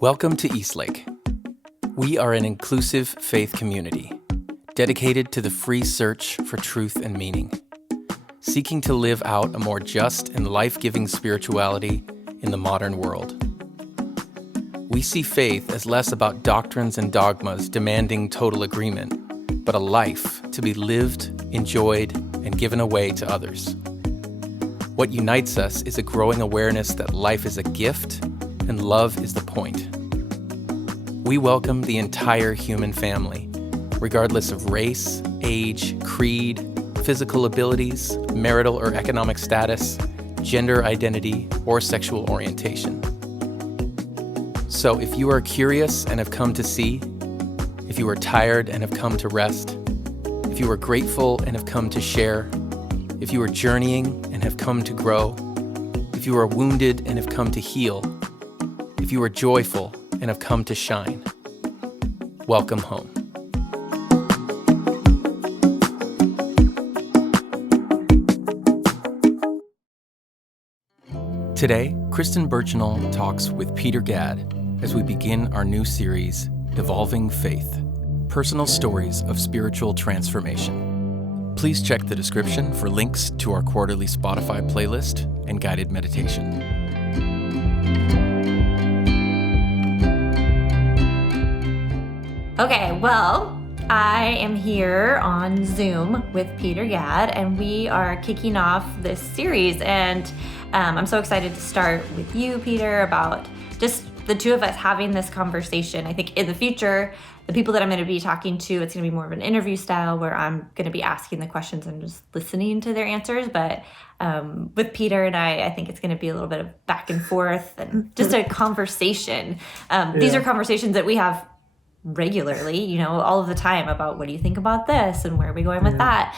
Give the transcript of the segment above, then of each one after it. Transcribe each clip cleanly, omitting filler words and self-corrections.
Welcome to Eastlake. We are an inclusive faith community dedicated to the free search for truth and meaning, seeking to live out a more just and life-giving spirituality in the modern world. We see faith as less about doctrines and dogmas demanding total agreement, but a life to be lived, enjoyed, and given away to others. What unites us is a growing awareness that life is a gift and love is the point. We welcome the entire human family, regardless of race, age, creed, physical abilities, marital or economic status, gender identity, or sexual orientation. So if you are curious and have come to see, if you are tired and have come to rest, if you are grateful and have come to share, if you are journeying and have come to grow, if you are wounded and have come to heal, if you are joyful and have come to shine, welcome home. Today, Kristen Burchinal talks with Peter Gadd as we begin our new series, Evolving Faith, Personal Stories of Spiritual Transformation. Please check the description for links to our quarterly Spotify playlist and guided meditation. Okay, well, I am here on Zoom with Peter Gadd, and we are kicking off this series, and I'm so excited to start with you, Peter, about just the two of us having this conversation. I think in the future, the people that I'm going to be talking to, it's going to be more of an interview style where I'm going to be asking the questions and just listening to their answers. But with Peter and I think it's going to be a little bit of back and forth and just a conversation. These are conversations that we have regularly, all of the time about what do you think about this and where are we going with that?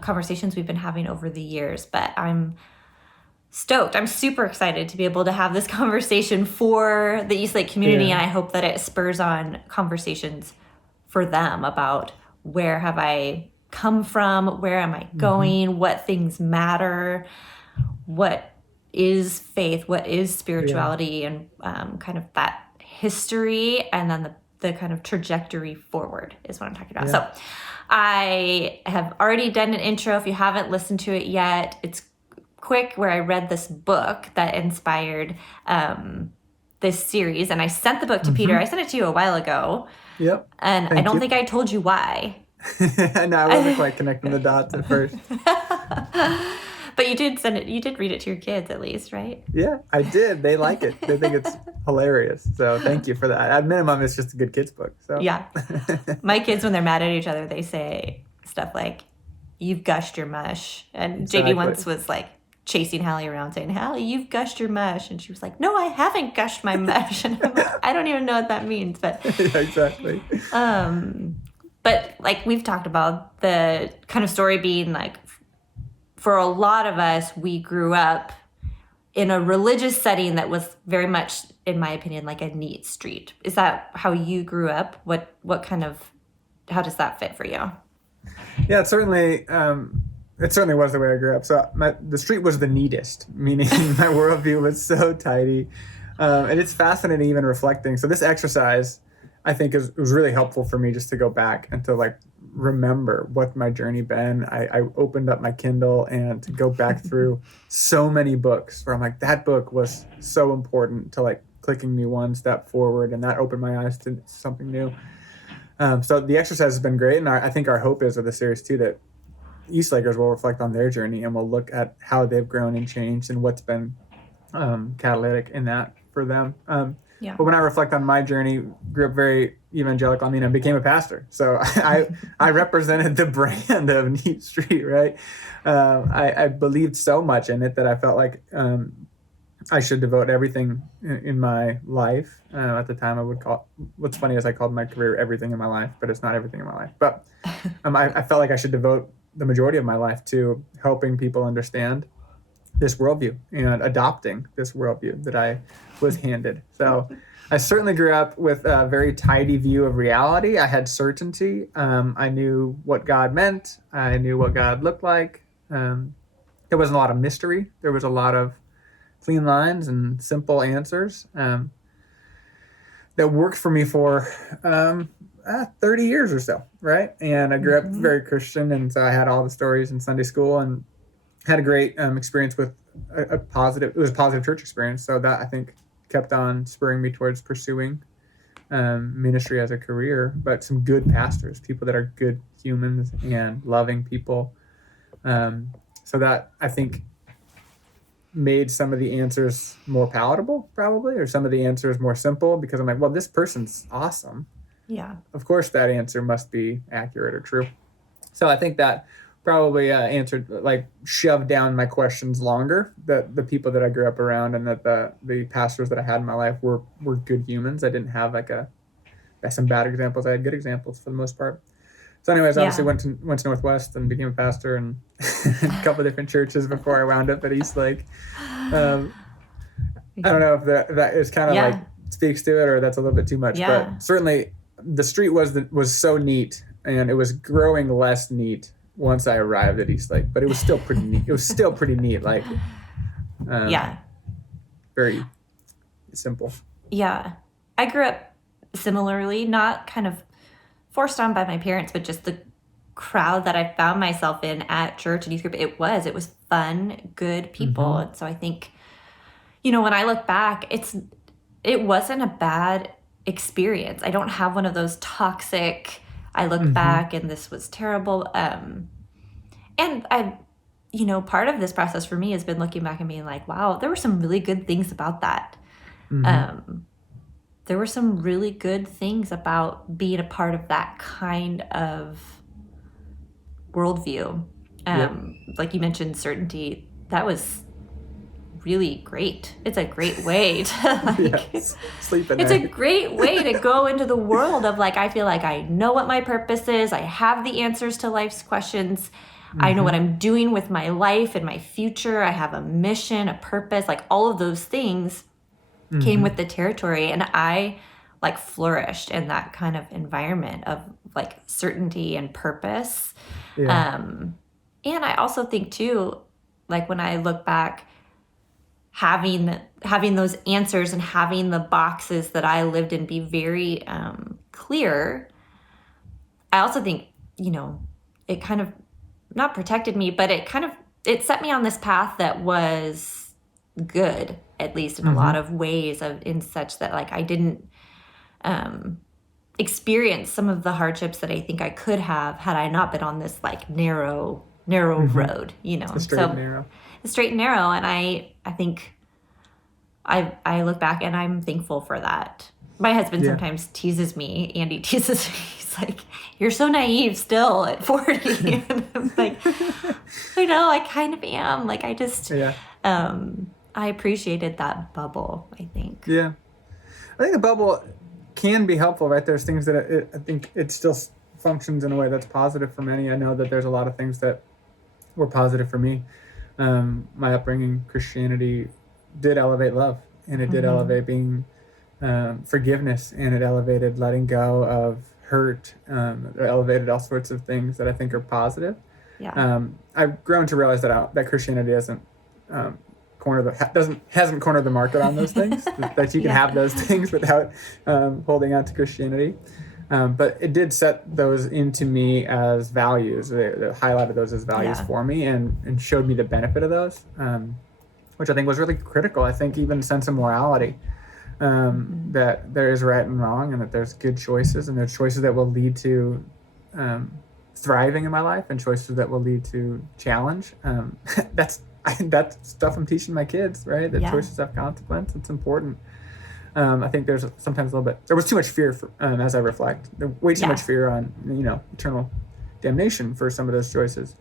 Conversations we've been having over the years. But I'm stoked. I'm super excited to be able to have this conversation for the Eastlake community, and I hope that it spurs on conversations for them about where have I come from, where am I going, what things matter, what is faith, what is spirituality, and kind of that history, and then the kind of trajectory forward is what I'm talking about. So I have already done an intro. If you haven't listened to it yet, it's quick, where I read this book that inspired this series, and I sent the book to Peter. I sent it to you a while ago. Yep. And I don't think I told you why. No, I wasn't quite connecting the dots at first. But you did send it. You did read it to your kids, at least, right? Yeah, I did. They like it. They think it's hilarious. So thank you for that. At minimum, it's just a good kids book. So yeah, my kids, when they're mad at each other, they say stuff like, "You've gushed your mush," and JB once was like chasing Hallie around saying, "Hallie, you've gushed your mush," and she was like, "No, I haven't gushed my mush," and I'm like, I don't even know what that means, but yeah, exactly. But like we've talked about, the kind of story being like, for a lot of us, we grew up in a religious setting that was very much, in my opinion, like a neat street. Is that how you grew up? What kind of, how does that fit for you? Yeah, it certainly was the way I grew up. So the street was the neatest, meaning my worldview was so tidy. And it's fascinating even reflecting. So this exercise, I think, was really helpful for me just to go back and to like remember what my journey been. I opened up my Kindle and to go back through so many books where I'm like, that book was so important to like clicking me one step forward, and that opened my eyes to something new. So the exercise has been great, and I think our hope is with the series too that Eastlakers will reflect on their journey and will look at how they've grown and changed and what's been catalytic in that for them. But when I reflect on my journey, grew up very evangelical. I mean, I became a pastor. So I represented the brand of Neat Street, right? I believed so much in it that I felt like I should devote everything in my life. At the time, what's funny is I called my career everything in my life, but it's not everything in my life. But I felt like I should devote the majority of my life to helping people understand this worldview and adopting this worldview that I was handed. So I certainly grew up with a very tidy view of reality. I had certainty. I knew what God meant. I knew what God looked like. There wasn't a lot of mystery. There was a lot of clean lines and simple answers. that worked for me for 30 years or so, right? And I grew up very Christian, and so I had all the stories in Sunday school and had a great experience with it was a positive church experience. So that, I think, kept on spurring me towards pursuing ministry as a career, but some good pastors, people that are good humans and loving people. So that, I think, made some of the answers more palatable, probably, or some of the answers more simple, because I'm like, well, this person's awesome. Yeah. Of course, that answer must be accurate or true. So I think that probably answered, like, shoved down my questions longer. That the people that I grew up around and that the pastors that I had in my life were good humans. I didn't have some bad examples. I had good examples for the most part. So anyways, obviously went to Northwest and became a pastor in a couple of different churches before I wound up at Eastlake. I don't know if that is kind of like speaks to it, or that's a little bit too much, but certainly the street was so neat, and it was growing less neat once I arrived at Eastlake, but it was still pretty neat. It was still pretty neat, like very simple. Yeah. I grew up similarly, not kind of forced on by my parents, but just the crowd that I found myself in at church and youth group. It was fun, good people. And so I think, when I look back, it wasn't a bad experience. I don't have one of those toxic, I look back and this was terrible. And I, part of this process for me has been looking back and being like, wow, there were some really good things about that. There were some really good things about being a part of that kind of worldview. Like you mentioned, certainty. That was really great. It's a great way to sleep at night. It's a great way to go into the world of I feel like I know what my purpose is. I have the answers to life's questions. I know what I'm doing with my life and my future. I have a mission, a purpose, all of those things came with the territory, and I flourished in that kind of environment of certainty and purpose. And I also think too, when I look back, having those answers and having the boxes that I lived in be very clear, I also think it kind of not protected me, but it set me on this path that was good, at least in a lot of ways, in such that I didn't experience some of the hardships that I think I could have had I not been on this narrow road, The straight and narrow. The straight and narrow. And I think I look back and I'm thankful for that. My husband sometimes teases me. Andy teases me. He's like, "You're so naive still at 40." And I'm like, I know, I kind of am. I just, I appreciated that bubble, I think. Yeah. I think the bubble can be helpful, right? There's things that I think it still functions in a way that's positive for many. I know that there's a lot of things that were positive for me. My upbringing, Christianity, did elevate love, and it did elevate being forgiveness, and it elevated letting go of hurt. It elevated all sorts of things that I think are positive. I've grown to realize that Christianity hasn't cornered the market on those things. that you can have those things without holding on to Christianity. But it did set those into me as values. They highlighted those as values for me and showed me the benefit of those, which I think was really critical. I think even a sense of morality, that there is right and wrong, and that there's good choices, and there's choices that will lead to thriving in my life, and choices that will lead to challenge. That's stuff I'm teaching my kids, right? That choices have consequence. It's important. I think there's sometimes there was too much fear as I reflect. Way too much fear on, eternal damnation for some of those choices.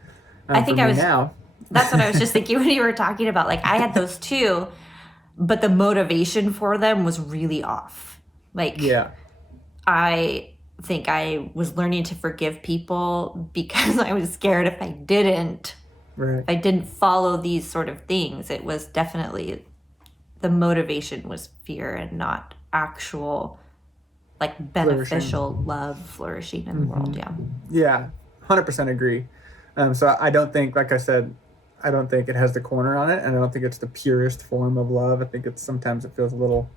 I think that's what I was just thinking when you were talking about, I had those too, but the motivation for them was really off. I think I was learning to forgive people because I was scared if I didn't. Right. If I didn't follow these sort of things, it was definitely, the motivation was fear and not actual beneficial love flourishing in the world. Yeah, 100% agree. So I don't think, like I said, I don't think it has the corner on it, and I don't think it's the purest form of love. I think sometimes it feels a little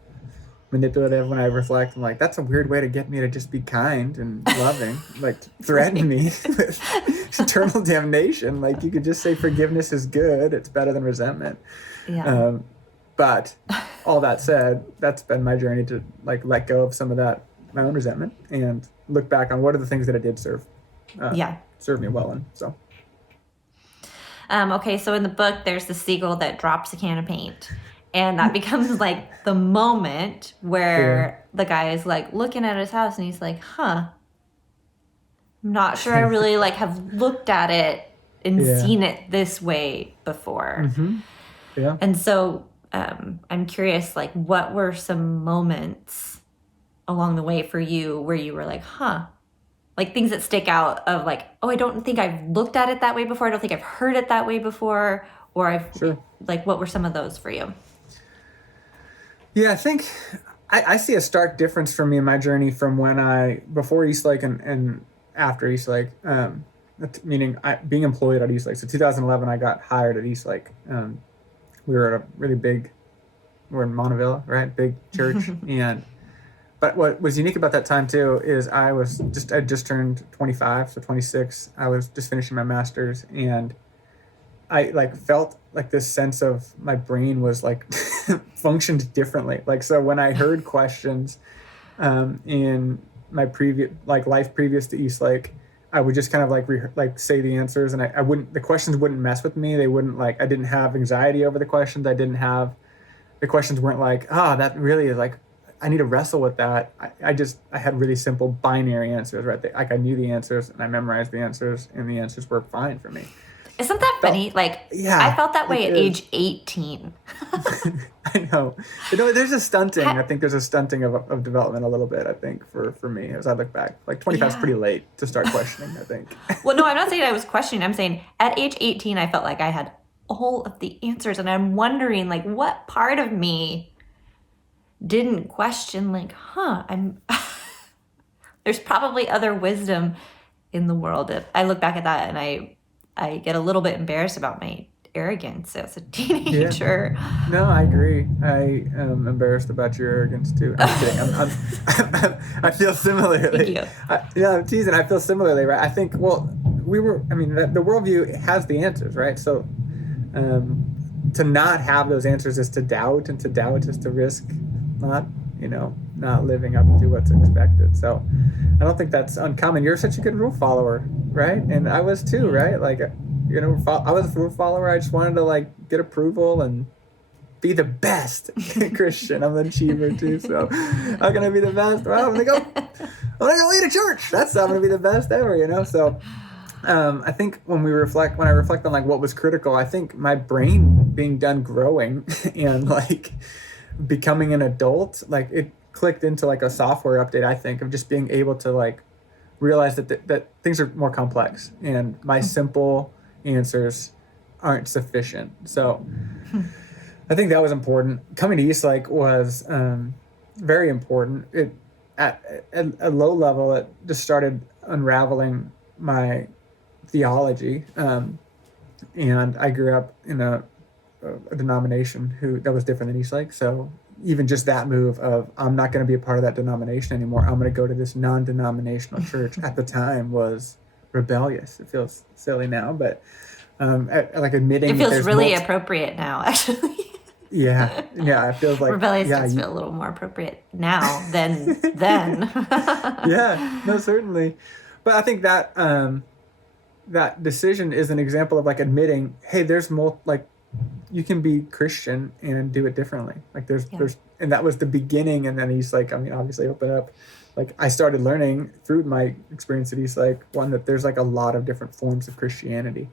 manipulative when I reflect. I'm like, that's a weird way to get me to just be kind and loving, like threaten me with eternal damnation. Like you could just say forgiveness is good. It's better than resentment. Yeah. But all that said, that's been my journey to like let go of some of that, my own resentment, and look back on what are the things that I did serve me well in. So. Okay, so in the book, there's the seagull that drops a can of paint. And that becomes like the moment where the guy is like looking at his house and he's like, I'm not sure I really like have looked at it and seen it this way before. Mm-hmm. Yeah. And so I'm curious, like, what were some moments along the way for you where you were like, like things that stick out of like, oh, I don't think I've looked at it that way before. I don't think I've heard it that way before. Or like, what were some of those for you? Yeah, I think I see a stark difference for me in my journey from before Eastlake and after Eastlake, meaning being employed at Eastlake. So 2011, I got hired at Eastlake. We were at we're in Montevilla, right? Big church. But what was unique about that time too is I just turned 25, so 26. I was just finishing my master's, and I like felt like this sense of my brain was like functioned differently. Like, so when I heard questions in my previous life previous to Eastlake, I would just kind of like say the answers, and the questions wouldn't mess with me. They wouldn't I didn't have anxiety over the questions. The questions weren't like, that really is like, I need to wrestle with that. I had really simple binary answers, right? Like I knew the answers and I memerized the answers, and the answers were fine for me. Isn't that funny? I felt that way at age 18. I know. There's a stunting. I think there's a stunting of development a little bit, I think, for me as I look back. Like 25 is pretty late to start questioning, I think. Well, no, I'm not saying I was questioning. I'm saying at age 18, I felt like I had all of the answers. And I'm wondering, like, what part of me didn't question, like, there's probably other wisdom in the world. I look back at that and I get a little bit embarrassed about my arrogance as a teenager. Yeah. No, I agree. I am embarrassed about your arrogance too. I'm kidding. I feel similarly. Thank you. I'm teasing. I feel similarly, right? I think, the worldview has the answers, right? So to not have those answers is to doubt, and to doubt is to risk not living up to what's expected. So I don't think that's uncommon. You're such a good rule follower, right? And I was too, right? Like, I was a rule follower. I just wanted to get approval and be the best Christian. I'm an achiever too, so I'm gonna be the best. Well, I'm gonna go lead a church. I'm gonna be the best ever, So I think when I reflect on what was critical, I think my brain being done growing and becoming an adult, it clicked into a software update, I think, of just being able to realize that things are more complex and my simple answers aren't sufficient. So I think that was important. Coming to Eastlake was very important. At a low level, it just started unraveling my theology. And I grew up in a denomination that was different than Eastlake. So even just that move of, I'm not going to be a part of that denomination anymore. I'm going to go to this non-denominational church at the time was rebellious. It feels silly now, but admitting it feels really appropriate now, actually. Yeah. It feels like rebellious does feel a little more appropriate now than then. Yeah, no, certainly. But I think that that decision is an example of admitting, hey, there's more, you can be Christian and do it differently. There's, and that was the beginning. And then he's obviously open up. I started learning through my experience at Eastlake, that there's a lot of different forms of Christianity.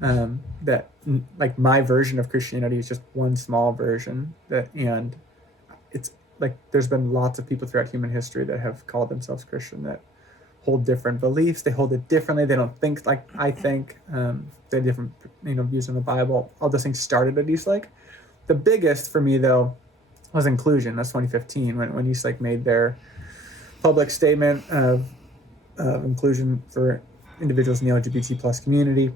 That my version of Christianity is just one small version and it's there's been lots of people throughout human history that have called themselves Christian that hold different beliefs. They hold it differently. They don't think like I think. They have different, views on the Bible. All those things started at Eastlake. The biggest for me though was inclusion. That's 2015 when Eastlake made their public statement of inclusion for individuals in the LGBT plus community.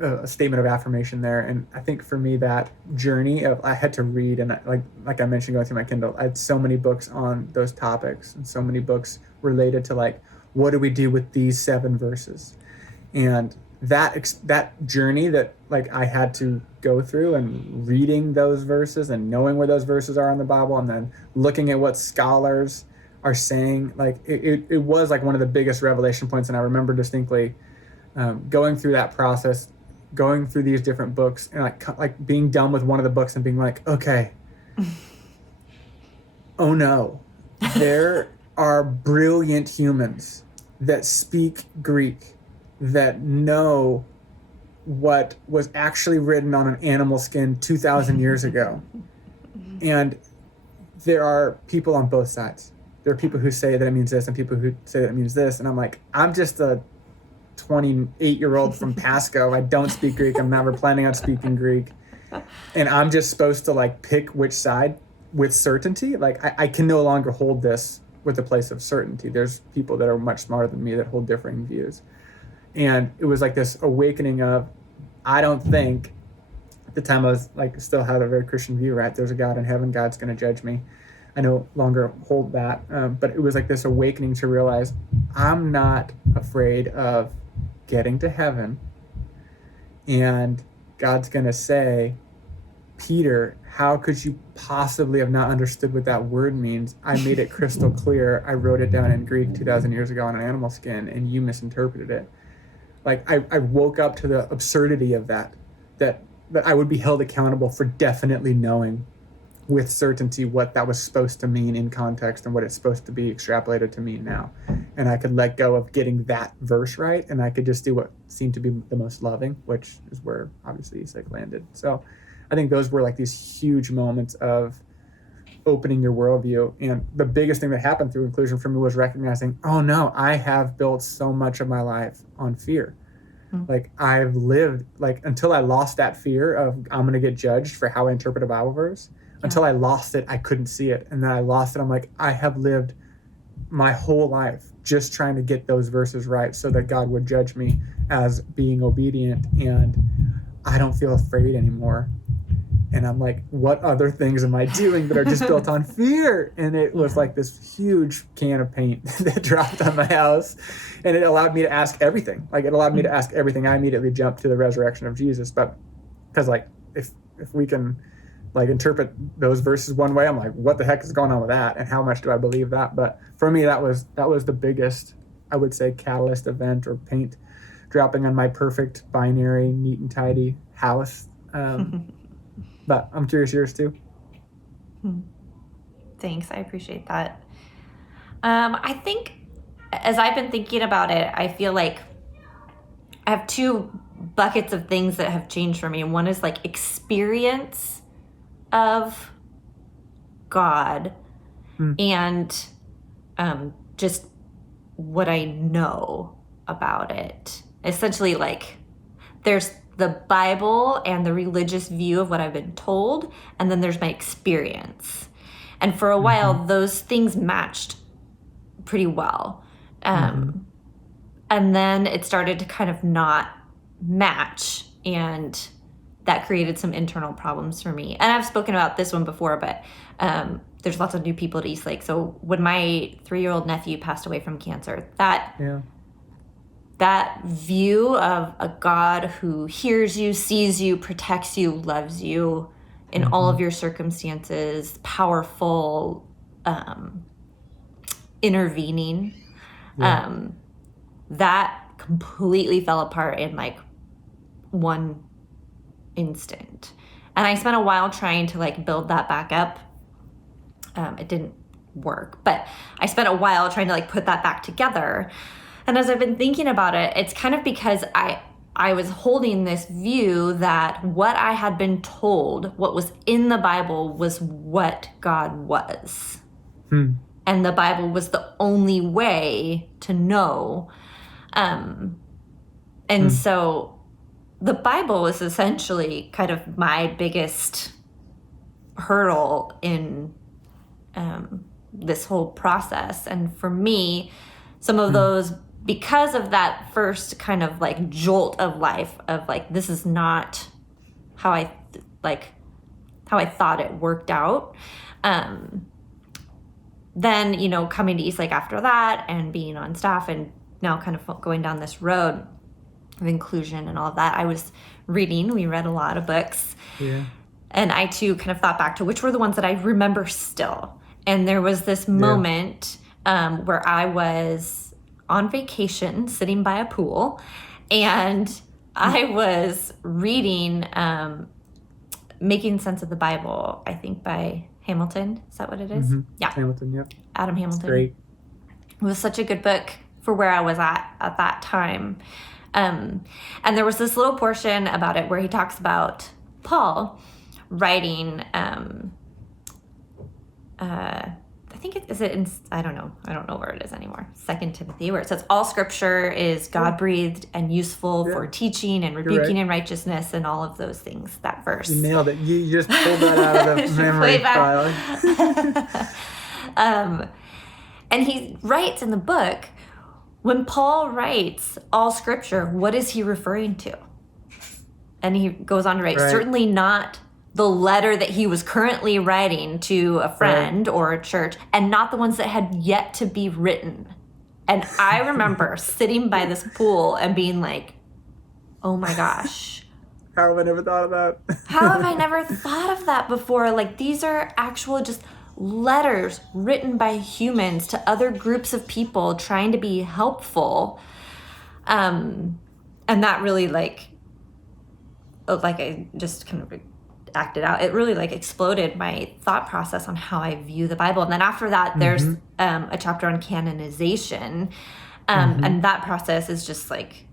a statement of affirmation there. And I think for me, that journey of, I had to read, and like I mentioned, going through my Kindle, I had so many books on those topics and so many books related to like, what do we do with these 7 verses? And that journey that like I had to go through, and reading those verses and knowing where those verses are in the Bible, and then looking at what scholars are saying, like it was like one of the biggest revelation points. And I remember distinctly going through that process, going through these different books, and like being done with one of the books and being like, okay, oh no, there are brilliant humans that speak Greek, that know what was actually written on an animal skin 2,000 years ago. And there are people on both sides. There are people who say that it means this and people who say that it means this. And I'm like, I'm just a 28-year-old from Pasco. I don't speak Greek. I'm never planning on speaking Greek. And I'm just supposed to like pick which side with certainty. Like I can no longer hold this with a place of certainty. There's people that are much smarter than me that hold differing views. And it was like this awakening of, I don't think, at the time I was like, still had a very Christian view, right? There's a God in heaven, God's going to judge me. I no longer hold that. But it was like this awakening to realize I'm not afraid of getting to heaven. And God's going to say, Peter, how could you possibly have not understood what that word means? I made it crystal clear. I wrote it down in Greek 2,000 years ago on an animal skin, and you misinterpreted it. Like I woke up to the absurdity of that I would be held accountable for definitely knowing with certainty what that was supposed to mean in context and what it's supposed to be extrapolated to mean now. And I could let go of getting that verse right, and I could just do what seemed to be the most loving, which is where obviously Eastlake landed. So I think those were like these huge moments of opening your worldview. And the biggest thing that happened through inclusion for me was recognizing, oh no, I have built so much of my life on fear. Like I've lived, like until I lost that fear of I'm going to get judged for how I interpret a Bible verse, until I lost it, I couldn't see it. And then I lost it. I'm like, I have lived my whole life just trying to get those verses right so that God would judge me as being obedient. And I don't feel afraid anymore. And I'm like, what other things am I doing that are just built on fear? And it was like this huge can of paint that dropped on my house. And it allowed me to ask everything. Like it allowed me to ask everything. I immediately jumped to the resurrection of Jesus. But because like, if we can like interpret those verses one way, I'm like, what the heck is going on with that? And how much do I believe that? But for me, that was the biggest, I would say, catalyst event, or paint dropping on my perfect binary, neat and tidy house. But I'm curious yours too. Thanks. I appreciate that. I think as I've been thinking about it, I feel like I have 2 buckets of things that have changed for me. One is like experience of God and just what I know about it. Essentially, like there's the Bible and the religious view of what I've been told, and then there's my experience. And for a while, those things matched pretty well. And then it started to kind of not match, and that created some internal problems for me. And I've spoken about this one before, but there's lots of new people at Eastlake. So when my 3-year-old nephew passed away from cancer, that view of a God who hears you, sees you, protects you, loves you in all of your circumstances, powerful, intervening, that completely fell apart in like one instant. And I spent a while trying to like build that back up. It didn't work, but I spent a while trying to like put that back together. And as I've been thinking about it, it's kind of because I was holding this view that what I had been told, what was in the Bible, was what God was. And the Bible was the only way to know. So the Bible is essentially kind of my biggest hurdle in this whole process. And for me, some of those because of that first kind of like jolt of life of like, this is not how I thought it worked out. Then, you know, coming to Eastlake after that and being on staff and now kind of going down this road of inclusion and all of that, I was reading. We read a lot of books. Yeah. And I too kind of thought back to which were the ones that I remember still. And there was this moment where I was on vacation sitting by a pool, and I was reading Making Sense of the Bible, I think by Hamilton. Is that what it is? Mm-hmm. Yeah. Hamilton, yep. Adam Hamilton. Great. It was such a good book for where I was at that time. And there was this little portion about it where he talks about Paul writing, I think I don't know where it is anymore. 2 Timothy, where it says all scripture is God-breathed and useful for teaching and rebuking in righteousness and all of those things, that verse. You nailed it. You just pulled that out of the memory file. And he writes in the book, when Paul writes all scripture, what is he referring to? And he goes on to write, certainly not the letter that he was currently writing to a friend or a church, and not the ones that had yet to be written. And I remember sitting by this pool and being like, oh my gosh. How have I never thought of that? How have I never thought of that before? Like, these are actual just letters written by humans to other groups of people trying to be helpful. And that really like I just kind of acted out. It really like exploded my thought process on how I view the Bible. And then after that, there's a chapter on canonization. And that process is just like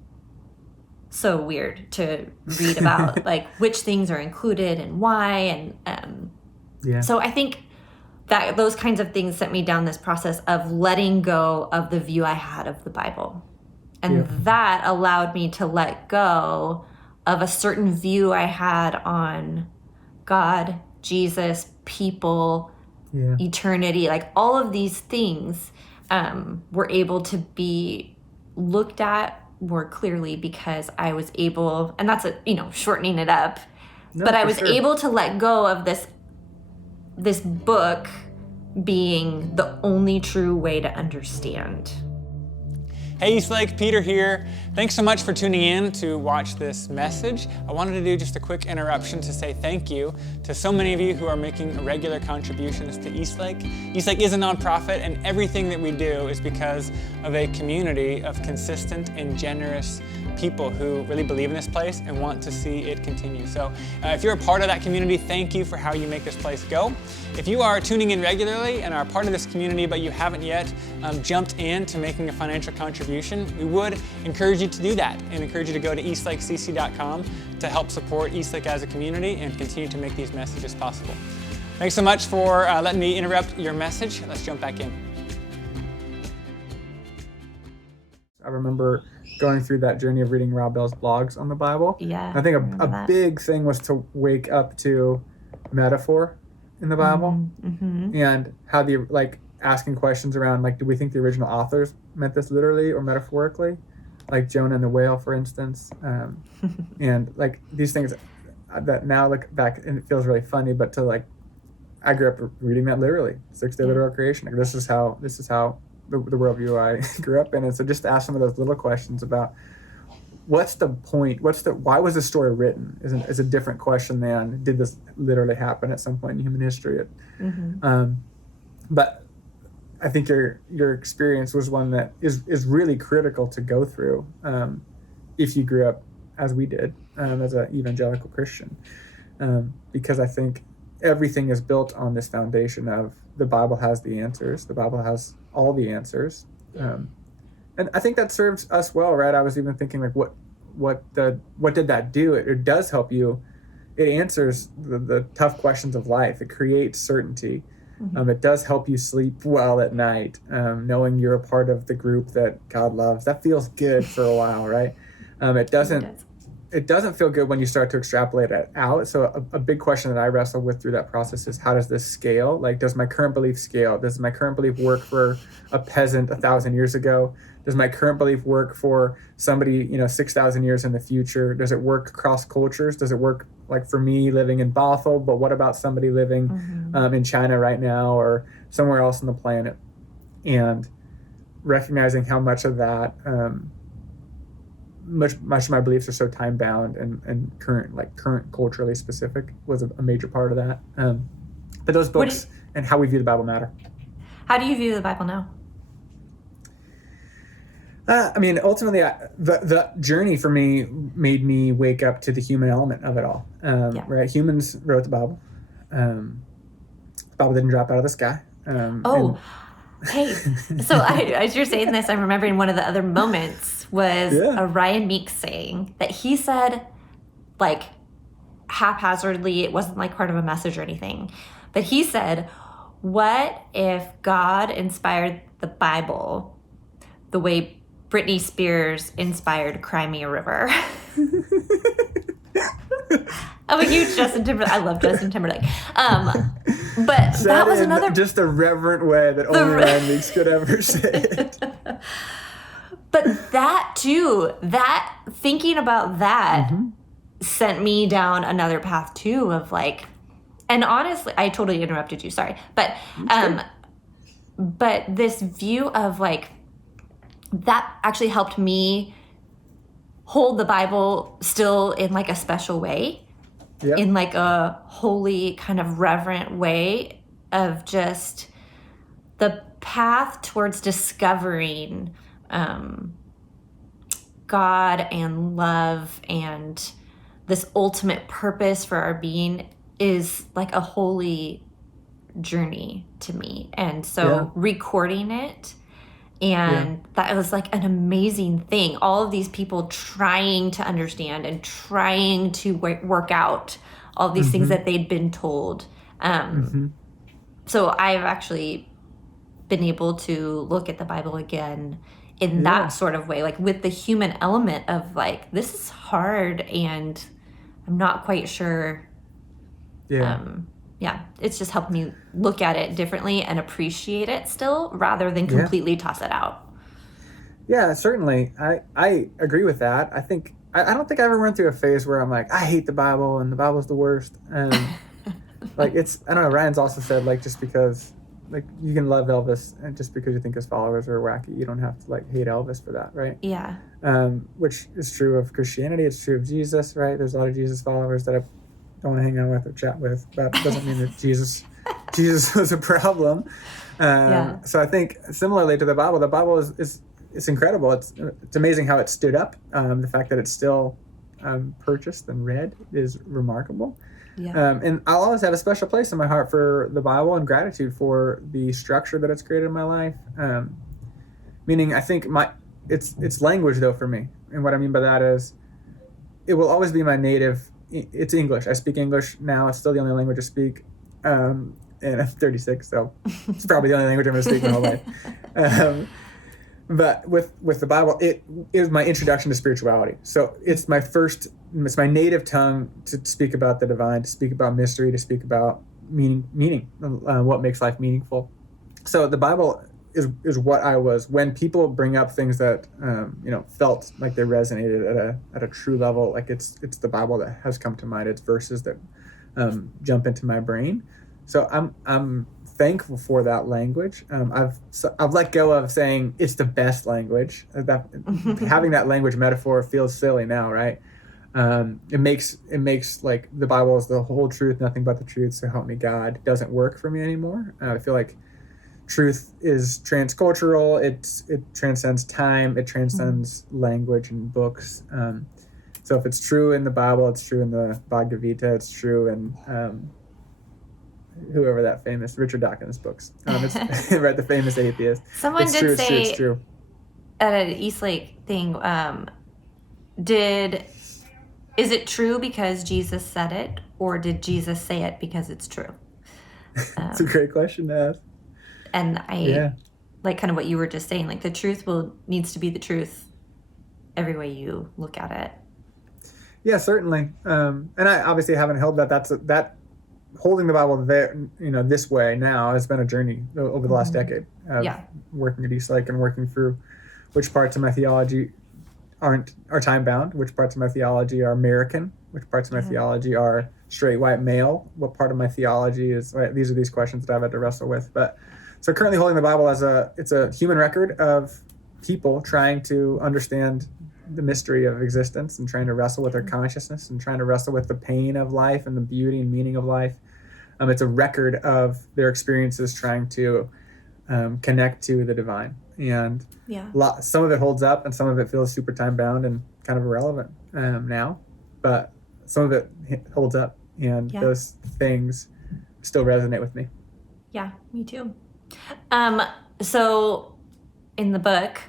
so weird to read about, like which things are included and why. And so I think that those kinds of things sent me down this process of letting go of the view I had of the Bible. And that allowed me to let go of a certain view I had on God, Jesus, people, eternity. Like all of these things were able to be looked at more clearly because I was able, and that's shortening it up, but I was able to let go of this book being the only true way to understand. Hey Eastlake, Peter here. Thanks so much for tuning in to watch this message. I wanted to do just a quick interruption to say thank you to so many of you who are making regular contributions to Eastlake. Eastlake is a nonprofit, and everything that we do is because of a community of consistent and generous people who really believe in this place and want to see it continue. So if you're a part of that community, thank you for how you make this place go. If you are tuning in regularly and are part of this community but you haven't yet jumped into making a financial contribution, we would encourage you to do that and encourage you to go to eastlakecc.com to help support Eastlake as a community and continue to make these messages possible. Thanks so much for letting me interrupt your message. Let's jump back in. I remember going through that journey of reading Rob Bell's blogs on the Bible. Yeah. I think a big thing was to wake up to metaphor in the Bible and how asking questions around, like, do we think the original authors meant this literally or metaphorically? Like Jonah and the whale, for instance. And like these things that now look back and it feels really funny, but I grew up reading that literally. 6-day literal creation. Like, this is how the worldview I grew up in. And so just to ask some of those little questions about what's the point, why was the story written is a different question than did this literally happen at some point in human history. But I think your experience was one that is really critical to go through if you grew up as we did as an evangelical Christian, because I think everything is built on this foundation of the Bible has the answers. The Bible has all the answers, and I think that serves us well, right? I was even thinking like, what did that do? It does help you. It answers the tough questions of life. It creates certainty. It does help you sleep well at night, knowing you're a part of the group that God loves. That feels good for a while, right? It it doesn't feel good when you start to extrapolate it out. So a big question that I wrestle with through that process is, how does this scale? Like, does my current belief scale? Does my current belief work for a peasant 1,000 years ago? Does my current belief work for somebody, 6,000 years in the future? Does it work across cultures? Does it work like for me living in Bothell, but what about somebody living in China right now or somewhere else on the planet? And recognizing how much of that, much of my beliefs are so time bound and current culturally specific was a major part of that. But those books and how we view the Bible matter. How do you view the Bible now? Ultimately, the journey for me made me wake up to the human element of it all. Right? Humans wrote the Bible. The Bible didn't drop out of the sky. Hey, so as you're saying this, I'm remembering one of the other moments was a Ryan Meeks saying that he said, like, haphazardly, it wasn't like part of a message or anything, but he said, what if God inspired the Bible the way Britney Spears inspired Cry Me a River? I'm a huge Justin Timberlake. I love Justin Timberlake. But that was another... just a reverent way that only Ryan Meeks could ever say it. But that too, thinking about that sent me down another path too of like, and honestly, I totally interrupted you, sorry. But this view of like, that actually helped me hold the Bible still in like a special way, in like a holy kind of reverent way of just the path towards discovering God and love and this ultimate purpose for our being is like a holy journey to me. And so recording it, and that was like an amazing thing. All of these people trying to understand and trying to work out all these things that they'd been told. So I've actually been able to look at the Bible again in that sort of way, like with the human element of like, this is hard and I'm not quite sure. It's just helped me look at it differently and appreciate it still rather than completely toss it out. Yeah, certainly. I agree with that. I think I don't think I ever went through a phase where I'm like, I hate the Bible and the Bible's the worst. Like it's, I don't know, Ryan's also said like, just because like you can love Elvis and just because you think his followers are wacky, you don't have to like hate Elvis for that, right? Yeah. Which is true of Christianity. It's true of Jesus, right? There's a lot of Jesus followers that I don't want to hang out with or chat with, but it doesn't mean that Jesus was a problem. So I think similarly to the Bible is it's incredible. It's amazing how it stood up. The fact that it's still purchased and read is remarkable. And I'll always have a special place in my heart for the Bible and gratitude for the structure that it's created in my life. Meaning, I think it's language though for me, and what I mean by that is, it will always be my native. It's English. I speak English now. It's still the only language I speak, and I'm 36, so it's probably the only language I'm going to speak my whole life. But with the Bible, it is my introduction to spirituality. So it's my native tongue to speak about the divine, to speak about mystery, to speak about meaning, what makes life meaningful. So the Bible is what I was when people bring up things that felt like they resonated at a true level. Like it's the Bible that has come to mind. It's verses that jump into my brain. So I'm thankful for that language. I've let go of saying it's the best language. Having that language metaphor feels silly now, right? It makes like the Bible is the whole truth, nothing but the truth. So help me God doesn't work for me anymore. I feel like truth is transcultural. It transcends time. It transcends language and books. So if it's true in the Bible, it's true in the Bhagavad Gita. It's true in whoever that famous Richard Dawkins books. It's right, the famous atheist. Someone did say it's true. At an Eastlake thing, is it true because Jesus said it, or did Jesus say it because it's true? It's a great question to ask. And like kind of what you were just saying, like the truth needs to be the truth every way you look at it. Yeah, certainly. And I obviously haven't held that. That holding the Bible there, this way now has been a journey over the last decade of working at Eastlake and working through which parts of my theology are time bound, which parts of my theology are American, which parts of my theology are straight white male, what part of my theology is, right? These are these questions that I've had to wrestle with. But so currently holding the Bible it's a human record of people trying to understand the mystery of existence and trying to wrestle with their consciousness and trying to wrestle with the pain of life and the beauty and meaning of life. It's a record of their experiences trying to connect to the divine. And some of it holds up and some of it feels super time bound and kind of irrelevant now, but some of it holds up, and those things still resonate with me. Yeah, me too. So in the book,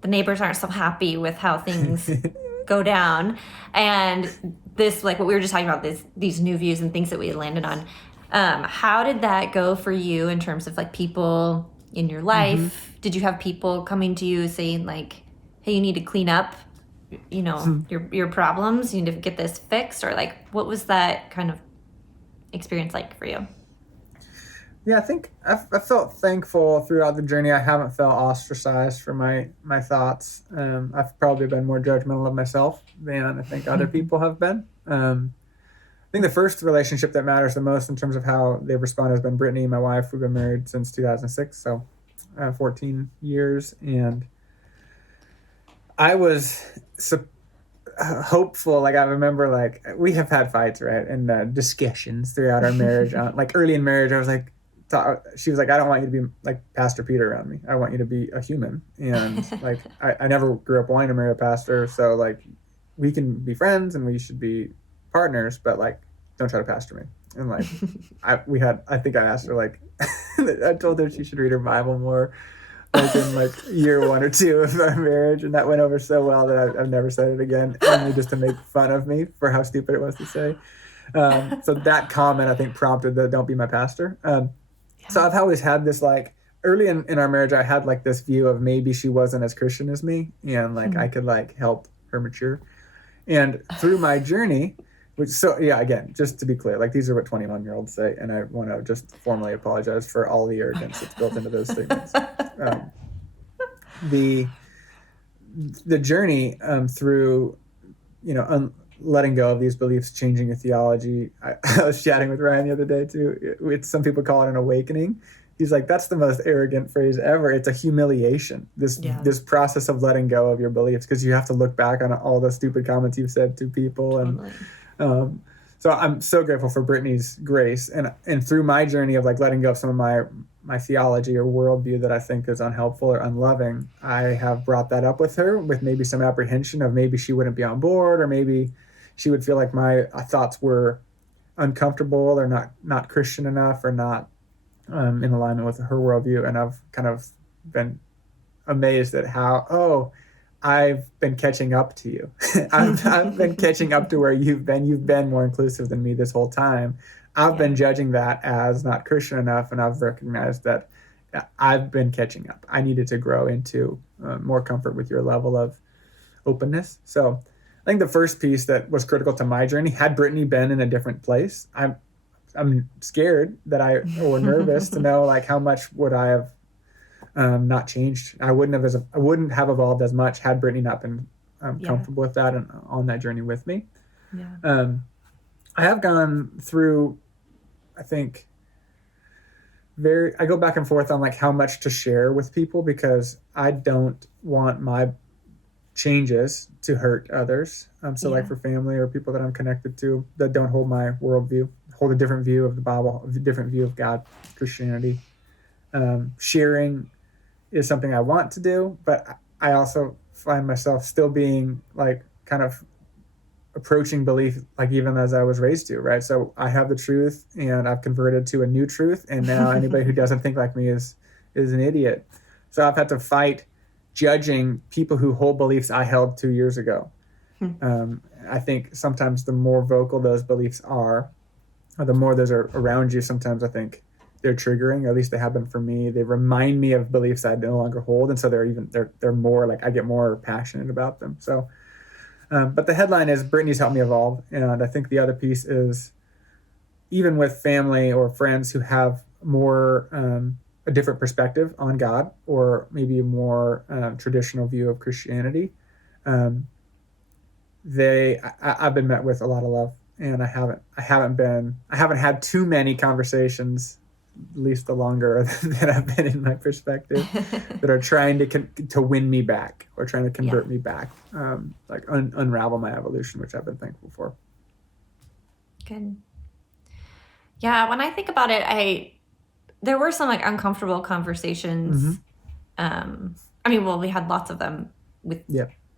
the neighbors aren't so happy with how things go down. And this, like what we were just talking about, these new views and things that we landed on. How did that go for you in terms of like people in your life? Did you have people coming to you saying like, hey, you need to clean up, your problems, you need to get this fixed? Or like, what was that kind of experience like for you? Yeah, I think I felt thankful throughout the journey. I haven't felt ostracized for my thoughts. I've probably been more judgmental of myself than I think other people have been. I think the first relationship that matters the most in terms of how they've responded has been Brittany, my wife. We've been married since 2006, so 14 years. And I was hopeful. Like I remember, like we have had fights, right, and discussions throughout our marriage. Like early in marriage, I was like, she was like, I don't want you to be like Pastor Peter around me. I want you to be a human. And like, I never grew up wanting to marry a pastor. So like, we can be friends and we should be partners, but like, don't try to pastor me. And like, I think I asked her like, I told her she should read her Bible more, like in like year 1 or 2 of our marriage. And that went over so well that I've never said it again, only just to make fun of me for how stupid it was to say. So that comment, I think, prompted the don't be my pastor. So I've always had this, like, early in our marriage, I had like this view of maybe she wasn't as Christian as me, and like I could like help her mature. And through my journey, again, just to be clear, like these are what 21-year-olds say, and I want to just formally apologize for all the arrogance that's built into those statements. The journey through, letting go of these beliefs, changing your theology. I was chatting with Ryan the other day too. Some people call it an awakening. He's like, that's the most arrogant phrase ever. It's a humiliation. This process of letting go of your beliefs, because you have to look back on all the stupid comments you've said to people. And so I'm so grateful for Brittany's grace. And through my journey of like letting go of some of my theology or worldview that I think is unhelpful or unloving, I have brought that up with her with maybe some apprehension of maybe she wouldn't be on board, or maybe she would feel like my thoughts were uncomfortable or not Christian enough or not in alignment with her worldview. And I've kind of been amazed at how, I've been catching up to you. I've been catching up to where you've been. You've been more inclusive than me this whole time. I've been judging that as not Christian enough, and I've recognized that I've been catching up. I needed to grow into more comfort with your level of openness. So I think the first piece that was critical to my journey, had Brittany been in a different place, I'm scared or nervous to know like how much would I have not changed. I wouldn't have evolved as much had Brittany not been comfortable with that and on that journey with me. Yeah. I have gone through, I think, I go back and forth on like how much to share with people, because I don't want my changes to hurt others. Like for family or people that I'm connected to that don't hold my worldview, hold a different view of the Bible, a different view of God, Christianity. Sharing is something I want to do, but I also find myself still being like kind of approaching belief like even as I was raised to, right? So I have the truth and I've converted to a new truth, and now anybody who doesn't think like me is an idiot. So I've had to fight judging people who hold beliefs I held 2 years ago. I think sometimes the more vocal those beliefs are, or the more those are around you, sometimes I think they're triggering, or at least they have been for me. They remind me of beliefs I no longer hold, and so they're more like I get more passionate about them. So But the headline is Brittany's helped me evolve. And I think the other piece is even with family or friends who have more a different perspective on God or maybe a more traditional view of Christianity, I've been met with a lot of love, and I haven't had too many conversations, at least the longer that I've been in my perspective, that are trying to win me back or trying to convert me back, unravel my evolution, which I've been thankful for. Good. Yeah, when I think about it, there were some like uncomfortable conversations. We had lots of them with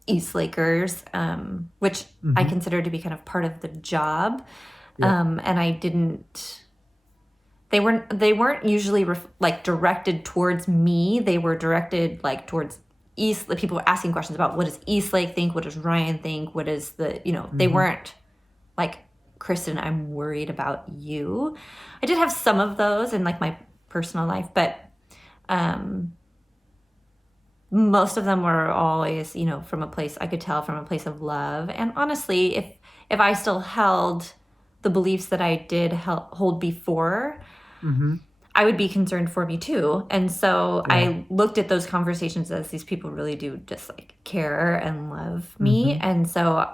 Eastlakers, which I consider to be kind of part of the job. And I didn't. They weren't usually directed towards me. They were directed like towards Eastlake. People were asking questions about what does Eastlake think, what does Ryan think, what is they weren't like, Kristen, I'm worried about you. I did have some of those in like my personal life, but most of them were always, from a place I could tell from a place of love. And honestly, if I still held the beliefs that I did hold before, I would be concerned for me too. And so I looked at those conversations as these people really do just like care and love me. And so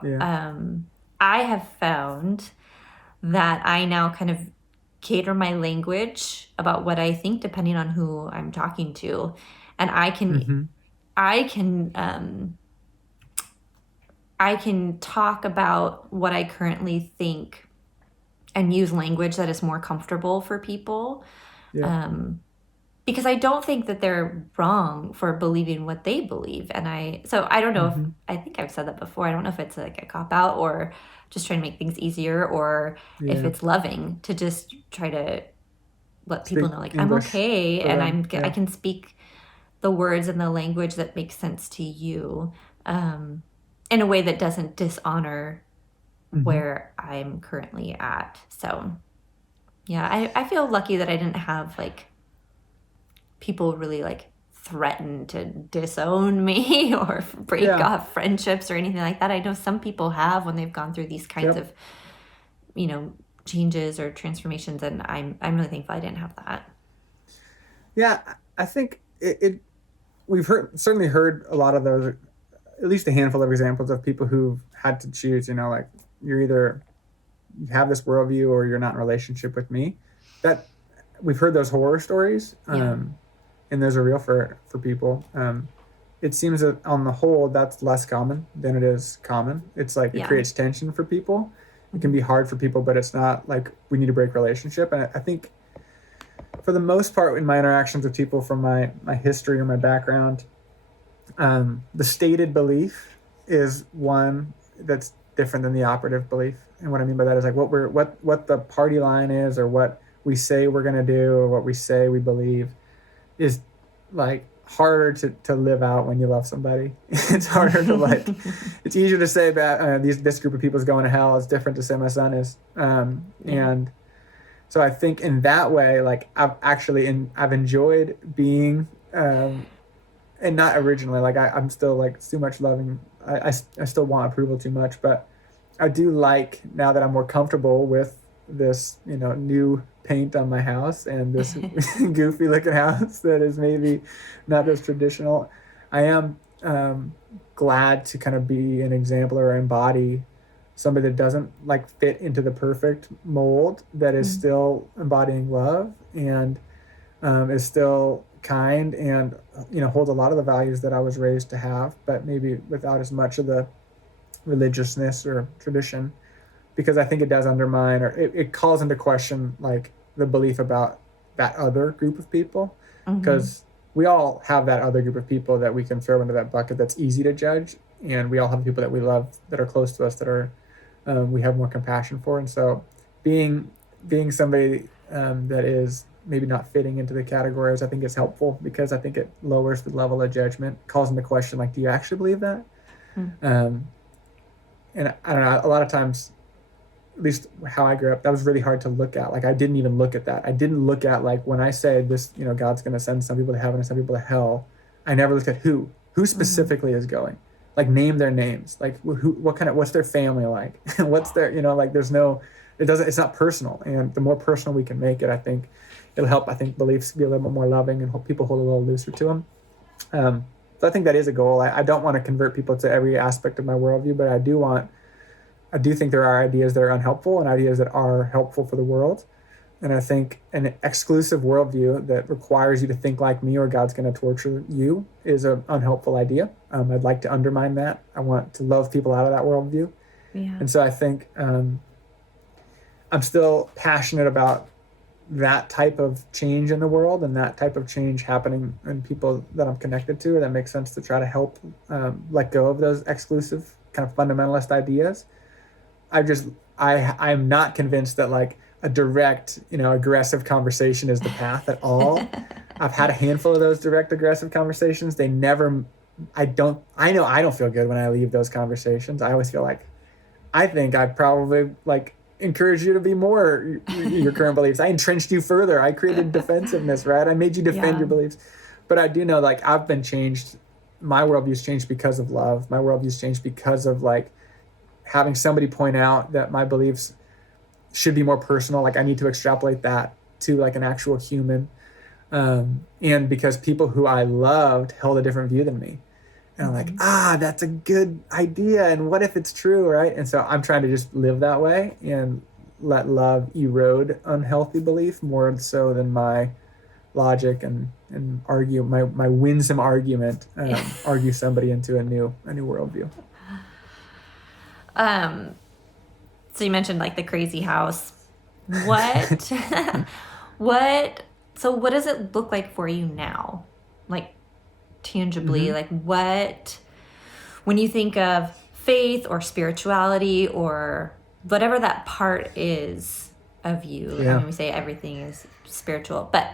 I have found that I now kind of cater my language about what I think depending on who I'm talking to. And I can talk about what I currently think and use language that is more comfortable for people. Because I don't think that they're wrong for believing what they believe. And I don't know if, I think I've said that before. I don't know if it's like a cop out or just trying to make things easier, or if it's loving to just try to let people know like, I'm okay. And I can speak the words and the language that makes sense to you, in a way that doesn't dishonor where I'm currently at. So yeah, I feel lucky that I didn't have like people really like threaten to disown me or break off friendships or anything like that. I know some people have when they've gone through these kinds of, changes or transformations, and I'm really thankful I didn't have that. Yeah, I think we've certainly heard a lot of those, at least a handful of examples of people who've had to choose, like you're either you have this worldview or you're not in a relationship with me. That we've heard those horror stories. And those are real for people. It seems that on the whole, that's less common than it is common. It's like it creates tension for people. It can be hard for people, but it's not like we need to break relationship. And I think for the most part, in my interactions with people from my history or my background, the stated belief is one that's different than the operative belief. And what I mean by that is like what the party line is, or what we say we're going to do, or what we say we believe, is like harder to live out when you love somebody. It's harder to it's easier to say that this group of people is going to hell. It's different to say my son is. And so I think in that way, like I've enjoyed being, and not originally, like I'm still like too much loving. I still want approval too much, but I do like, now that I'm more comfortable with this, new paint on my house and this goofy looking house that is maybe not as traditional, I am glad to kind of be an example or embody somebody that doesn't like fit into the perfect mold, that is still embodying love and is still kind and holds a lot of the values that I was raised to have, but maybe without as much of the religiousness or tradition, because I think it does undermine, or it calls into question like the belief about that other group of people, because we all have that other group of people that we can throw into that bucket that's easy to judge, and we all have people that we love that are close to us that are we have more compassion for. And so being somebody that is maybe not fitting into the categories, I think is helpful, because I think it lowers the level of judgment, calls into question like, do you actually believe that? And I don't know, a lot of times, at least how I grew up, that was really hard to look at. Like I didn't even look at that. I didn't look at like, when I say this, God's going to send some people to heaven and some people to hell, I never looked at who specifically is going. like name their names, like what's their family like, what's their, like it's not personal. And the more personal we can make it, I think it'll help, I think, beliefs be a little bit more loving and people hold a little looser to them. So I think that is a goal. I don't want to convert people to every aspect of my worldview, but I do think there are ideas that are unhelpful and ideas that are helpful for the world. And I think an exclusive worldview that requires you to think like me or God's going to torture you is an unhelpful idea. I'd like to undermine that. I want to love people out of that worldview. Yeah. And so I think I'm still passionate about that type of change in the world and that type of change happening in people that I'm connected to. That makes sense to try to help let go of those exclusive kind of fundamentalist ideas. I'm not convinced that like a direct, aggressive conversation is the path at all. I've had a handful of those direct aggressive conversations. I know I don't feel good when I leave those conversations. I always feel like, I think I probably like encourage you to be more your current beliefs. I entrenched you further. I created defensiveness, right? I made you defend your beliefs. But I do know like I've been changed. My worldview's changed because of love. My worldview's changed because of like having somebody point out that my beliefs should be more personal. Like I need to extrapolate that to like an actual human. And because people who I loved held a different view than me. And I'm like, that's a good idea. And what if it's true, right? And so I'm trying to just live that way and let love erode unhealthy belief more so than my logic and argue, my winsome argument, argue somebody into a new worldview. So you mentioned like the crazy house. What does it look like for you now? Like tangibly, like when you think of faith or spirituality or whatever that part is of you, I mean, we say everything is spiritual, but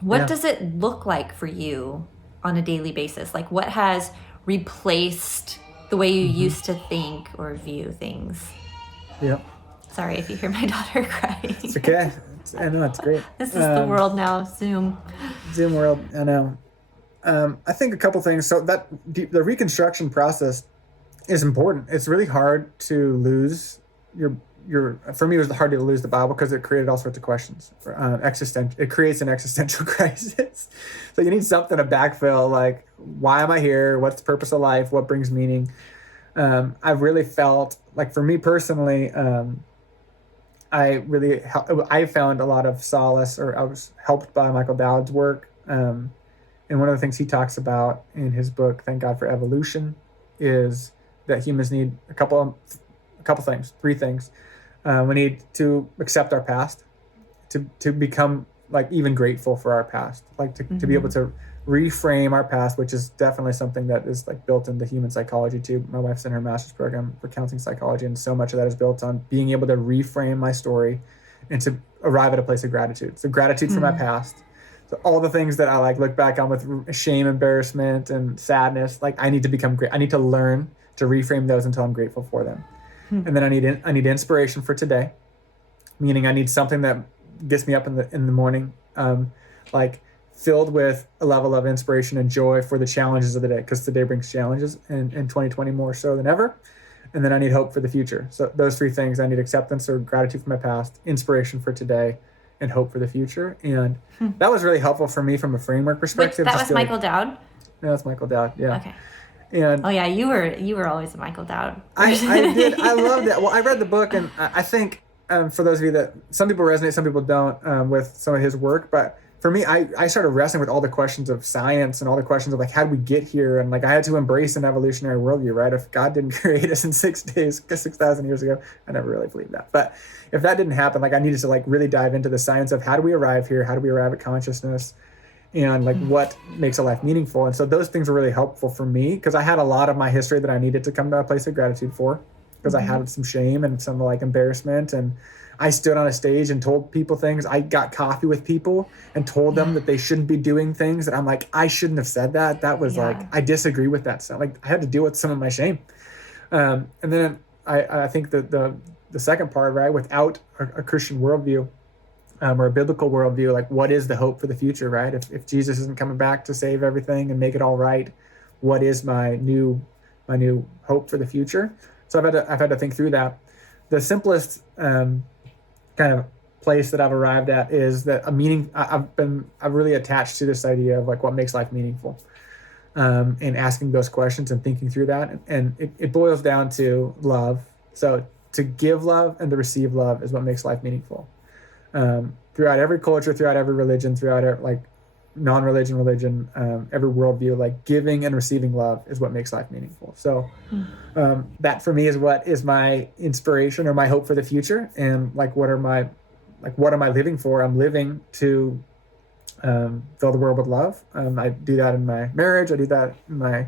what does it look like for you on a daily basis? Like what has replaced the way you used to think or view things? Yeah. Sorry if you hear my daughter crying. It's okay. I know, it's great. This is the world now, Zoom world, I know. I think a couple things. So that the reconstruction process is important. It's really hard to lose for me, it was hard to lose the Bible because it created all sorts of questions. It creates an existential crisis. So you need something to backfill, like, why am I here? What's the purpose of life? What brings meaning? I've really felt like, for me personally, I found a lot of solace, or I was helped by Michael Dowd's work. And one of the things he talks about in his book, Thank God for Evolution, is that humans need a couple things, three things. We need to accept our past, to become like even grateful for our past, like to be able to reframe our past, which is definitely something that is like built into human psychology too. My wife's in her master's program for counseling psychology, and so much of that is built on being able to reframe my story and to arrive at a place of gratitude. So gratitude for my past. So all the things that I like look back on with shame, embarrassment, and sadness, like I need to become great. I need to learn to reframe those until I'm grateful for them. And then I need inspiration for today, meaning I need something that gets me up in the morning, like filled with a level of inspiration and joy for the challenges of the day, because today brings challenges in 2020 more so than ever. And then I need hope for the future. So those three things: I need acceptance or gratitude for my past, inspiration for today, and hope for the future. And that was really helpful for me from a framework perspective. That was Michael Dowd? Yeah, that's Michael Dowd. Yeah. Okay. And you were always a Michael Dowd. I did. I loved it. Well, I read the book, and I think for those of you that, some people resonate, some people don't with some of his work. But for me, I started wrestling with all the questions of science and all the questions of like, how did we get here? And like, I had to embrace an evolutionary worldview, right? If God didn't create us in 6 days, 6,000 years ago, I never really believed that. But if that didn't happen, like I needed to like really dive into the science of how do we arrive here? How do we arrive at consciousness? And like what makes a life meaningful? And so those things were really helpful for me, because I had a lot of my history that I needed to come to a place of gratitude for, because I had some shame and some like embarrassment. And I stood on a stage and told people things. I got coffee with people and told them that they shouldn't be doing things that I'm like, I shouldn't have said that. That was like, I disagree with that. So like I had to deal with some of my shame. And then I think that the second part, right, without a Christian worldview, or a biblical worldview, like what is the hope for the future, right? If Jesus isn't coming back to save everything and make it all right, what is my new my new hope for the future. So I've had to think through that. The simplest kind of place that I've arrived at is that I've really attached to this idea of like what makes life meaningful, and asking those questions and thinking through that. And it boils down to love. So to give love and to receive love is what makes life meaningful. Throughout every culture, throughout every religion, throughout like non-religion, religion, every worldview, like giving and receiving love is what makes life meaningful. So that for me is what is my inspiration or my hope for the future. And like, what am I living for? I'm living to fill the world with love. I do that in my marriage. I do that in my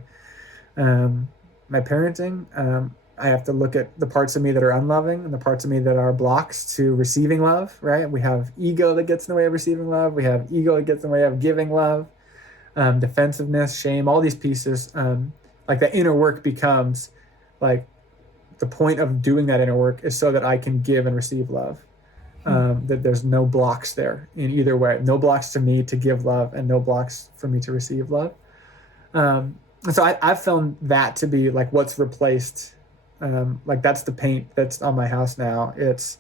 parenting. I have to look at the parts of me that are unloving and the parts of me that are blocks to receiving love, right? We have ego that gets in the way of receiving love. We have ego that gets in the way of giving love, defensiveness, shame, all these pieces. Like the inner work becomes like the point of doing that inner work is so that I can give and receive love. That there's no blocks there in either way. No blocks to me to give love and no blocks for me to receive love. And so I've found that to be like what's replaced. Like that's the paint that's on my house now. It's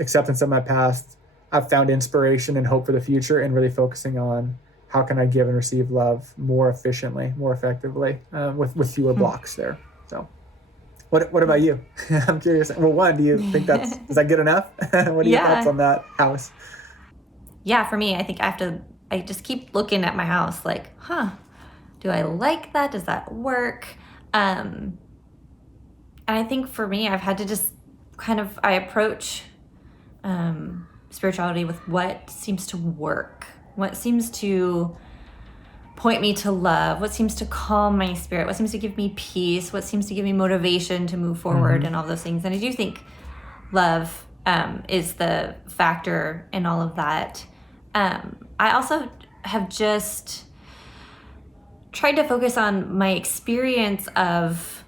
acceptance of my past. I've found inspiration and hope for the future and really focusing on how can I give and receive love more efficiently, more effectively, with fewer blocks there. So what about you? I'm curious. Well, one, do you think is that good enough? What are your thoughts on that house? Yeah, for me, I think I just keep looking at my house like, do I like that? Does that work? And I think for me, I've had to just I approach spirituality with what seems to work, what seems to point me to love, what seems to calm my spirit, what seems to give me peace, what seems to give me motivation to move forward and all those things. And I do think love is the factor in all of that. I also have just tried to focus on my experience of,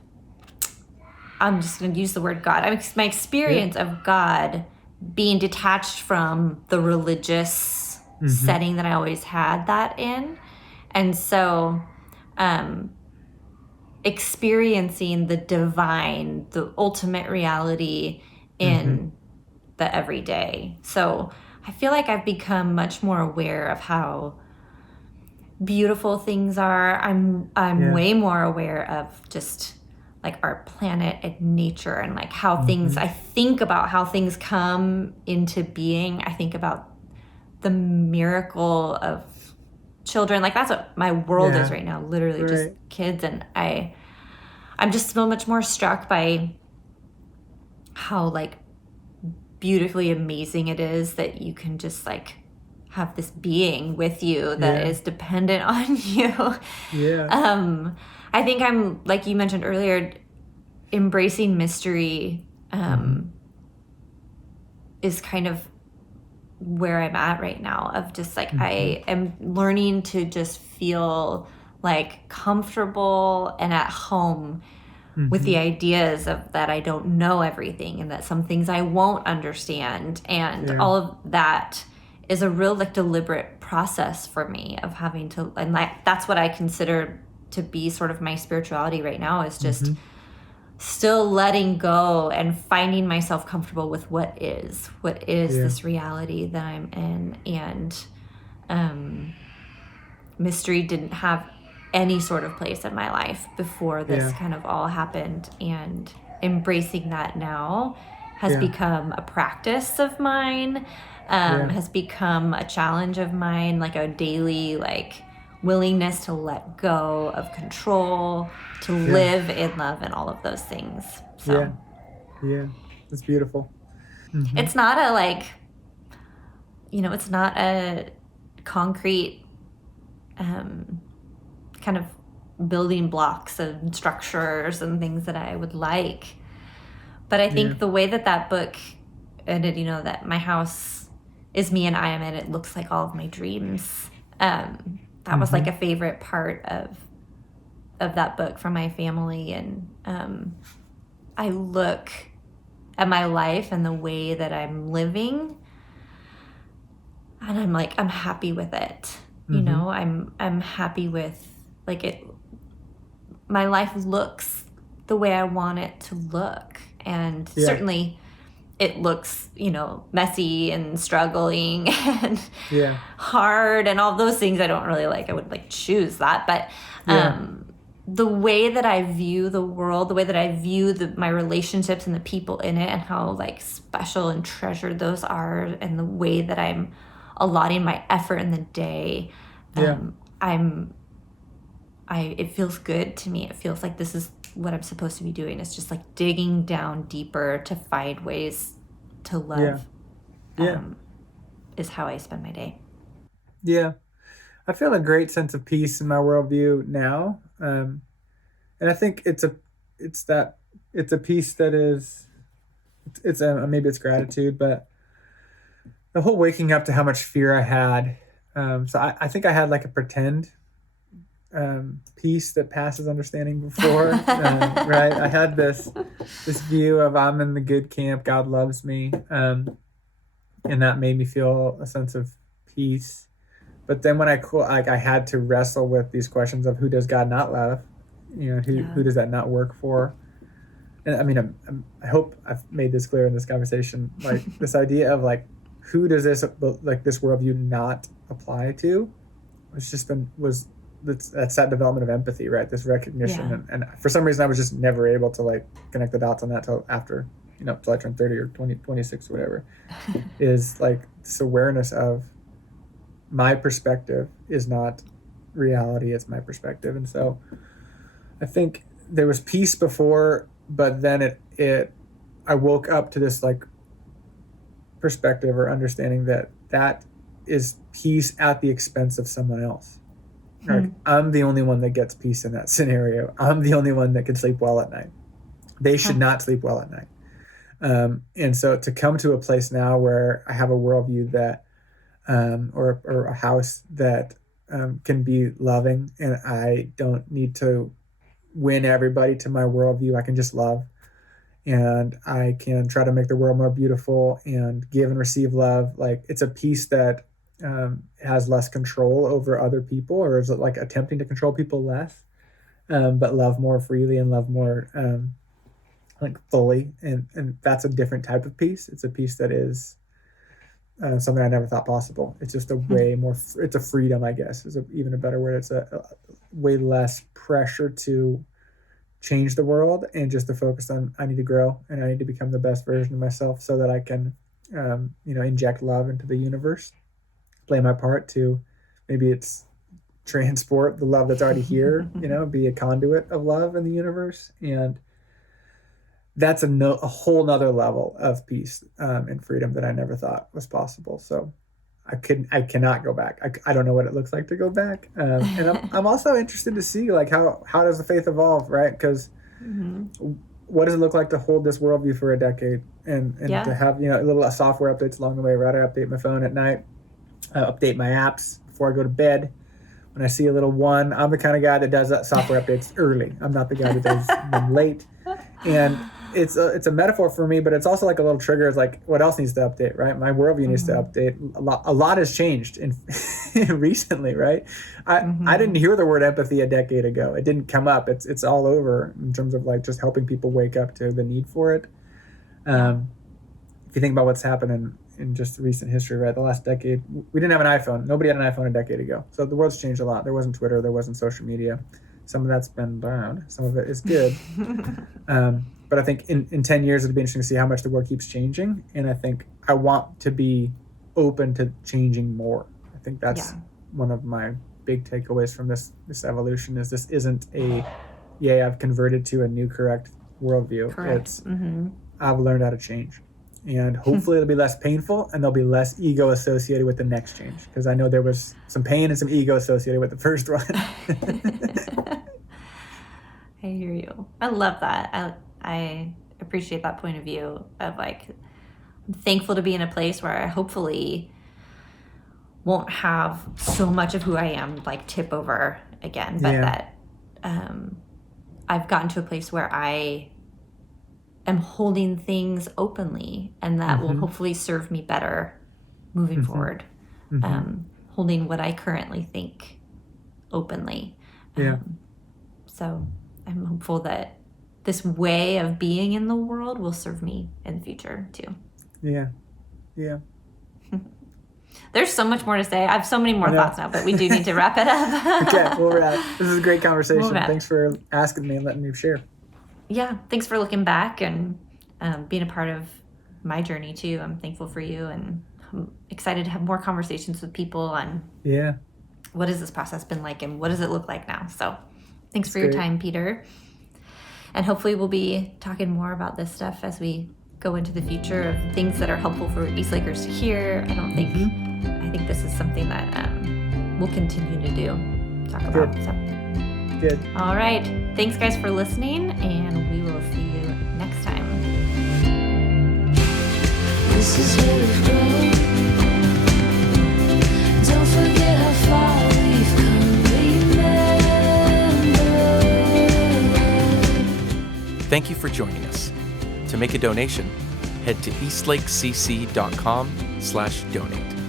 I'm just going to use the word God. My experience of God being detached from the religious setting that I always had that in. And so experiencing the divine, the ultimate reality in the everyday. So I feel like I've become much more aware of how beautiful things are. I'm way more aware of just like our planet and nature and like how things, I think about how things come into being. I think about the miracle of children. Like that's what my world is right now, literally just kids. And I'm just so much more struck by how like beautifully amazing it is that you can just like have this being with you that is dependent on you. I think I'm, like you mentioned earlier, embracing mystery is kind of where I'm at right now, of just like I am learning to just feel like comfortable and at home with the ideas of that I don't know everything and that some things I won't understand. And all of that is a real like deliberate process for me of having to, and like that's what I consider to be sort of my spirituality right now, is just still letting go and finding myself comfortable with what is this reality that I'm in. And mystery didn't have any sort of place in my life before this kind of all happened, and embracing that now has become a practice of mine, has become a challenge of mine, like a daily like willingness to let go of control, to live in love and all of those things. So It's beautiful. it's not a like, it's not a concrete kind of building blocks and structures and things that I would like. But I think the way that book ended, that my house is me and I am in it, looks like all of my dreams. That was like a favorite part of that book from my family. And I look at my life and the way that I'm living, and I'm like, I'm happy with it. I'm happy with like it. my life looks the way I want it to look. And certainly it looks, messy and struggling and hard and all those things I don't really like. I would choose that. But the way that I view the world, the way that I view my relationships and the people in it, and how special and treasured those are, and the way that I'm allotting my effort in the day, it feels good to me. It feels like this is what I'm supposed to be doing. It's just digging down deeper to find ways to love. Is how I spend my day. Yeah. I feel a great sense of peace in my worldview now. And I think it's a peace that is, maybe it's gratitude, but the whole waking up to how much fear I had. So I think I had a pretend peace that passes understanding before, right? I had this view of I'm in the good camp, God loves me, and that made me feel a sense of peace. But then when I had to wrestle with these questions of who does God not love, who does that not work for? And I mean, I hope I've made this clear in this conversation. This idea of who does this worldview not apply to? That's that development of empathy, right? This recognition, and for some reason I was just never able to connect the dots on that till after, till I turned 30 or 26 or whatever. Is this awareness of my perspective is not reality, it's my perspective. And so I think there was peace before, but then I woke up to this perspective or understanding that is peace at the expense of someone else. I'm the only one that gets peace in that scenario. I'm the only one that can sleep well at night. They should not sleep well at night. And so to come to a place now where I have a worldview that, or a house that can be loving, and I don't need to win everybody to my worldview. I can just love, and I can try to make the world more beautiful and give and receive love. It's a peace that has less control over other people, or is attempting to control people less, but love more freely and love more fully. And that's a different type of peace. It's a peace that is something I never thought possible. It's just a way more, it's a freedom, I guess, is even a better word. It's a way less pressure to change the world, and just to focus on, I need to grow and I need to become the best version of myself so that I can, inject love into the universe, play my part to, maybe it's transport the love that's already here, be a conduit of love in the universe. And that's a whole nother level of peace and freedom that I never thought was possible. So I cannot go back. I don't know what it looks like to go back. And I'm also interested to see how does the faith evolve, right? Because what does it look like to hold this worldview for a decade and to have, little software updates along the way, right? I update my phone at night, I update my apps before I go to bed. When I see a little one, I'm the kind of guy that does that software updates early. I'm not the guy that does them late. And it's a metaphor for me, but it's also a little trigger. It's what else needs to update, right? My worldview needs to update. A lot has changed recently, right? I didn't hear the word empathy a decade ago. It didn't come up. It's all over in terms of just helping people wake up to the need for it. If you think about what's happened in just recent history, right? The last decade, we didn't have an iPhone. Nobody had an iPhone a decade ago. So the world's changed a lot. There wasn't Twitter. There wasn't social media. Some of that's been bad. Some of it is good. But I think in 10 years, it'll be interesting to see how much the world keeps changing. And I think I want to be open to changing more. I think that's one of my big takeaways from this evolution is this isn't I've converted to a new correct worldview. Correct. It's I've learned how to change. And hopefully it'll be less painful and there'll be less ego associated with the next change. Because I know there was some pain and some ego associated with the first one. I hear you. I love that. I appreciate that point of view of I'm thankful to be in a place where I hopefully won't have so much of who I am tip over again, but that I've gotten to a place where I am holding things openly, and that will hopefully serve me better moving forward. Holding what I currently think openly. So I'm hopeful that this way of being in the world will serve me in the future too. Yeah. There's so much more to say. I have so many more thoughts now, but we do need to wrap it up. Okay, we'll wrap. This is a great conversation. We'll wrap. Thanks for asking me and letting me share. Yeah, thanks for looking back and being a part of my journey too. I'm thankful for you, and I'm excited to have more conversations with people on what has this process been like and what does it look like now. So thanks for your time, Peter. And hopefully we'll be talking more about this stuff as we go into the future of things that are helpful for Eastlakers to hear. I think this is something that we'll continue to talk about. Good. So. Good. All right. Thanks, guys, for listening, and we will see you next time. This is where we've grown. Don't forget how far we've come. Remember. Thank you for joining us. To make a donation, head to eastlakecc.com/donate.